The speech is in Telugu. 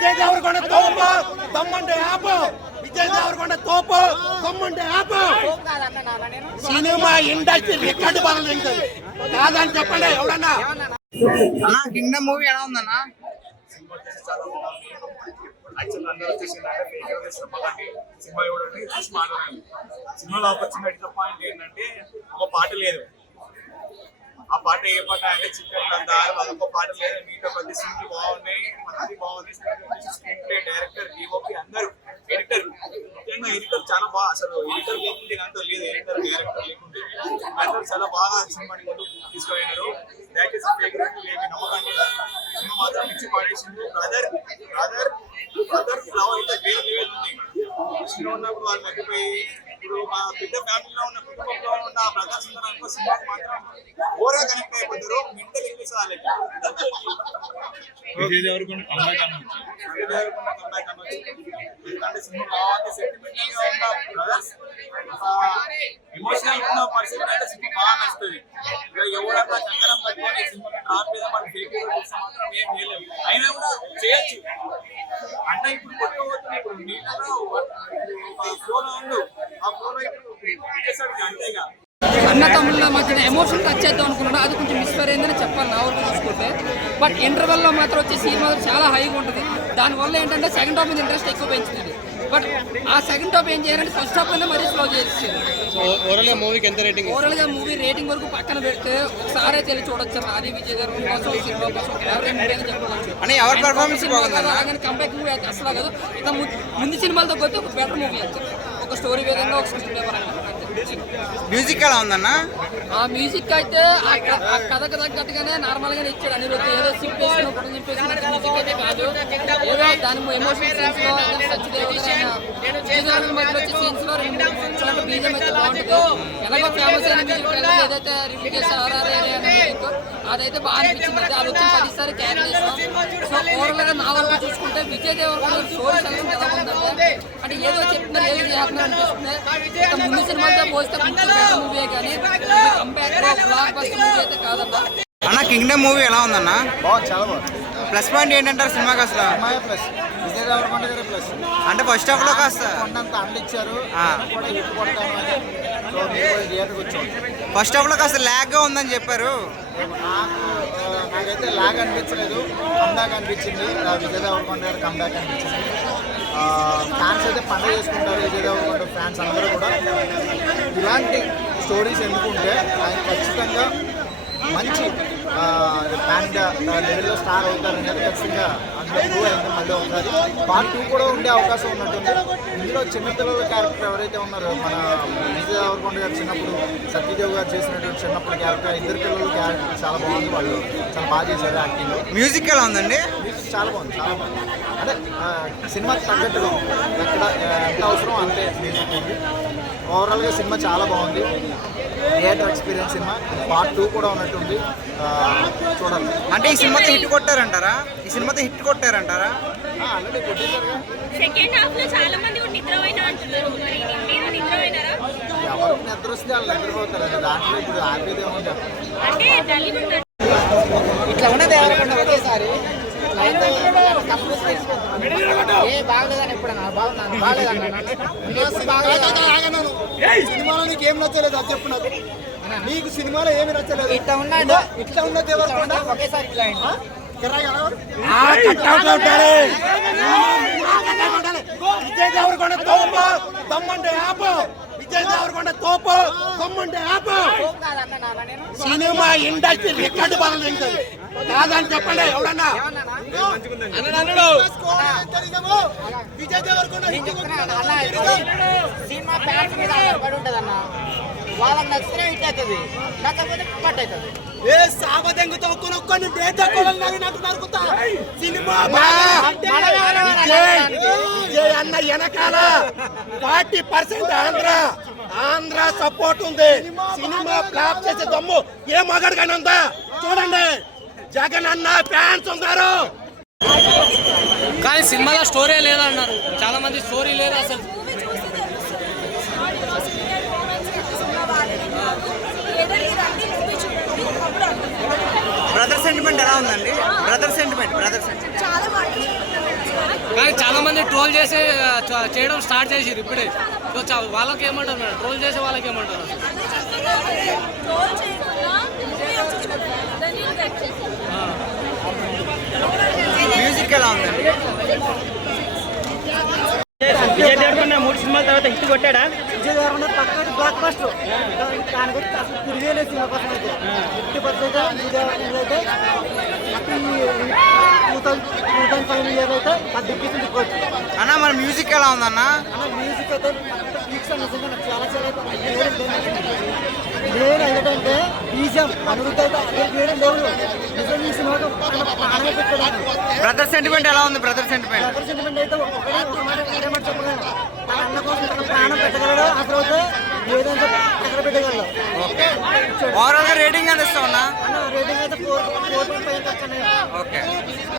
విజయ్ దేవరకొండ తోపు దమ్మంటే ఆపు. విజయ్ దేవరకొండ తోపు దమ్మంటే ఆపు. సినిమా ఇండస్ట్రీ రికార్డు బలదింటుంది కాదని చెప్పండి ఎవడన్నా. అన్నా కింగ్డమ్ మూవీ ఎలా ఉందన్నా? సినిమాలో ఒక చిన్న డిసప్పాయింట్ ఏంటంటే ఒక పాట లేదు. ఆ పాట ఏ పాట అంటే చికెన్ అంతా అదొక పాట లేదు. మిగతా ప్రతి సీన్లు బాగున్నాయి, ప్రతి బాగుంది. స్క్రీన్ ప్లే, డైరెక్టర్, డిఓపి అందరూ, ఎడిటర్ ముఖ్యంగా ఎడిటర్ చాలా బాగా, అసలు ఎడిటర్ లేకుంటే అంతా లేదు, ఎడిటర్ డైరెక్టర్ లేకుంటే అందరూ చాలా బాగా సినిమాని ముందు తీసుకుపోయినారు. దయచేసి ఏమి నమ్మకండి, సినిమా మాత్రం ఇచ్చి పడేసింది. బ్రదర్ లవ్ అయితే వేరే లెవెల్ ఉంది. సినిమా ఉన్నప్పుడు వాళ్ళు మధ్యపోయి ఇప్పుడు మా పెద్ద ఫ్యామిలీలో ఉన్న కుటుంబంలో ఉన్న బ్రదర్స్ ఉన్నారనుకో సినిమాకి మాత్రం ఓవర్ కనెక్ట్ అయిపోతారు. మెంటల్ ఇంగ్లీష్ వాళ్ళకి విజయ్ దేవరకొండ కంబ్యాక్ అనొచ్చు. ఎందుకంటే సినిమా బాగుంది, సెంటిమెంటల్ గా ఉన్న బ్రదర్స్, ఎమోషనల్ ఉన్న పర్సన్ అంటే సినిమా బాగా నచ్చుతుంది. ఎవరన్నా చందనం కట్టుకొని సినిమాకి డ్రాప్ మీద మన ఫేక్ మాత్రం ఏం చేయలేము. అయినా కూడా చేయొచ్చు అంటే ఇప్పుడు కొట్టుకోవచ్చు. ఇప్పుడు నీళ్ళలో ఫ్లోలో ఉండు, ఆ ఫ్లోలో ఇప్పుడు అంతేగా. అన్న తమ్ముళ్ళ మధ్యన ఎమోషన్ టచ్ చేద్దాం అనుకున్నాడు, అది కొంచెం మిస్ఫైర్ అయిందని చెప్పాలి నా వరకు చూసుకుంటే. బట్ ఇంటర్వెల్లో మాత్రం వచ్చే సీన్ మాత్రం చాలా హైగా ఉంటుంది. దానివల్ల ఏంటంటే సెకండ్ హాఫ్ మీద ఇంట్రెస్ట్ ఎక్కువ పెంచుతుంది. బట్ ఆ సెకండ్ హాఫ్ ఏం చేయాలంటే ఫస్ట్ హాఫ్ అనేది మరీ స్లో చేసేది. ఓవరాల్ మూవీకి ఎంత రేటింగ్? ఓవరాల్ గా మూవీ రేటింగ్ వరకు పక్కన పెడితే ఒకసారి తెలిసి చూడొచ్చు. ఆది విజయ్ గారు కోసం సినిమా కోసం ఎవరైనా మూవీ అని చెప్పవచ్చు. అంటే ఎవరి పర్ఫార్మెన్స్ బాగుంది? కంబ్యాక్ మూవీ అసలు కాదు, ఇంకా ముందు సినిమాలతో కొద్ది ఒక బెటర్ మూవీ అంతే. ఒక స్టోరీ విధంగా, ఒక స్క్రీన్ పేపర్. మ్యూజిక్ ఎలా ఉందన్నా? ఆ మ్యూజిక్ అయితే ఆ కథకు తగ్గట్టుగానే నార్మల్ గానే ఇచ్చాడు. అనిరుద్ధ్ ఏదో సింపేసిన మ్యూజిక్ అయితే కాదు, ఏదో దాని ఎమోషనల్ సీన్స్ లో మధ్యలో వచ్చే సీన్స్ లో రెండు బీజం అయితే బాగుంటుంది. ఎలాగో ఫేమస్ అయిన మ్యూజిక్ ఏదైతే రిలీజ్ చేస్తారు RRR అనే మ్యూజిక్, అదైతే బాగా అనిపించింది. అది వచ్చి 10 సార్లు క్యారీ చేసాం. సో ఓవరాల్ గా నా వరకు చూసుకుంటే విజయ్ దేవరకొండ స్టోరీ సెలెక్షన్ ఎలా ఉందంటే అంటే ఏదో చెప్తున్నారు, ఏదో చేస్తున్నారు అనిపిస్తుంది. ముందు సినిమాలతో పోస్తే మూవీ కానీ కంపేర్ బ్లాక్ బస్టర్ మూవీ అయితే కాదన్నా. అన్న కింగ్డమ్ మూవీ ఎలా ఉందన్నా? బాగుంది, చాలా బాగుంది. ప్లస్ పాయింట్ ఏంటంటారు సినిమాకి అసలు? ప్లస్ విజయ్ దేవరకొండ గారి ప్లస్ అంటే ఫస్ట్ హాఫ్ లో కాస్త కొండంత అందించారు కూడా హిట్ కొడతామని. సో మీరు థియేటర్కి వచ్చాం. ఫస్ట్ హాఫ్ లో కాస్త ల్యాగ్ గా ఉందని చెప్పారు. నాకైతే లాగ్ అనిపించలేదు, కంబ్యాక్ అనిపించింది. విజయ్ దేవరకొండ గారు కంబ్యాక్ అనిపించింది. ఫ్యాన్స్ అయితే పండుగ చేసుకుంటారు. విజయ్ దేవరకొండ ఫ్యాన్స్ అందరూ కూడా ఇలాంటి స్టోరీస్ ఎందుకుంటే ఆయన ఖచ్చితంగా మంచి ప్యాన్ లెవెల్లో స్టార్ అవుతారు అనేది ఖచ్చితంగా అందులో ప్రూవ్ అయింది. మళ్ళీ ఒకసారి పార్ట్ 2 కూడా ఉండే అవకాశం ఉన్నట్టుంది. ఇందులో చిన్నపిల్లల క్యారెక్టర్ ఎవరైతే ఉన్నారో మన విజయ్ దేవరకొండ గారు చిన్నప్పుడు, సత్యదేవ్ గారు చేసినటువంటి చిన్నప్పుడు క్యారెక్టర్, ఇద్దరు పిల్లల క్యారెక్టర్ చాలా బాగుంది. వాళ్ళు చాలా బాగా చేశారు యాక్టింగ్. మ్యూజిక్ ఎలా ఉందండి? మ్యూజిక్ చాలా బాగుంది, చాలా బాగుంది. అంటే సినిమాకి తగ్గట్టుగా ఎక్కడ ఎంత అవసరం అంతే మ్యూజిక్ ఉంది. ఓవరాల్గా సినిమా చాలా బాగుంది. Theatre experience cinema. పార్ట్ 2 కూడా ఉన్నట్టుంది, చూడాలి. అంటే ఈ సినిమాతో హిట్ కొట్టారంటారా? ఆల్రెడీ కొట్టేశారు. సెకండ్ హాఫ్ లో చాలా మంది నిద్రపోయినా అంటున్నారు. మరి మీరు నిద్రపోయినారా? ఎవరికి నిద్ర వస్తే వాళ్ళు నిద్రపోతారు. దాంట్లో ఇప్పుడు ఆపేది ఏముంది అంటే ఇట్లా ఉన్నది ఎవరికన్నా ఒకేసారి బాగలేదని ఎప్పుడన్నా సినిమాలో నీకు ఏం నచ్చలేదు అది చెప్పు నాకు. నీకు సినిమాలో ఏమి నచ్చలేదు? ఇట్లా ఉన్నాడు, ఇట్లా ఉన్నది దేవరకొండ ఒకేసారి ఇట్లా విజయ్ దేవరకొండ తోపు దమ్మంటే ఆపు. విజయ్ దేవరకొండ తోపు దమ్మంటే ఆపు. సినిమా ఇండస్ట్రీ రికార్డు బలదింటుంది కాదని చెప్పండి ఎవడన్నా. విజయ్ దేవరకొండ సినిమా ప్యాన్స్ మీద పడి ఉంటుంది అన్న. వాళ్ళకి నచ్చితే హిట్ అవుతుంది, నచ్చకపోతే కట్ అవుతుంది. ఏ సాబదెంగుతో కొనుక్కొని నాకు నరుకుతా. సినిమా విజయ్ అన్న వెనకాల 40% ఆంధ్ర సపోర్ట్ ఉంది. సినిమా ఫ్లాప్ చేసే దమ్ము ఏ మగడిగానే ఉందా చూడండి. జగన్ అన్న ఫ్యాన్స్ ఉన్నారు కానీ సినిమాలో స్టోరీ లేదన్నారు చాలా మంది. స్టోరీ లేదు అసలు. బ్రదర్ సెంటిమెంట్ ఎలా ఉందండి? బ్రదర్ సెంటిమెంట్ చాలా బాగుంది. చాలా మంది ట్రోల్ చేసి చేయడం స్టార్ట్ చేసిరు ఇప్పుడే. సో వాళ్ళకి ఏమంటారు మేడం, ట్రోల్ చేసే వాళ్ళకి ఏమంటారు? మ్యూజిక్ ఎలా ఉందండి? విజయ్ దేవరకొండ 3 సినిమాల తర్వాత హిట్ కొట్టాడా? విజయ్ దేవరకొండ పక్కన బ్లాక్ బస్టర్. దాని గురించి అసలు తిరిగేలేదు సినిమా కోసం అయితే. 50% విజయ్ దేవరకొండ అయితే 2005 ఇయర్ అయితే అది డిప్యూటీ రిపోర్ట్. అన్న మరి మ్యూజిక్ ఎలా ఉందన్న? అన్న మ్యూజిక్ అయితే పీక్స్ నిజంగా నాకు చాలా నేను ఏంటంటే బీజం అనిరుద్ధ అయితే వేరే లేవు. నిజంగా ఈ సినిమాకు ప్రాణమే పెట్టాడు. బ్రదర్ సెంటిమెంట్ ఎలా ఉంది? బ్రదర్ సెంటిమెంట్ బ్రదర్ సెంటిమెంట్ అయితే ఒక మాట చెప్పగలను. తన అన్న కోసం తన ప్రాణం పెట్టగలడు. అసలు అయితే ఏదైతే ఎక్కడ పెట్టగలడు. ఓవరాల్ గా రేటింగ్ ఎంత ఇస్తావు అన్న? అన్న రేటింగ్ అయితే 4.5 ఓకే.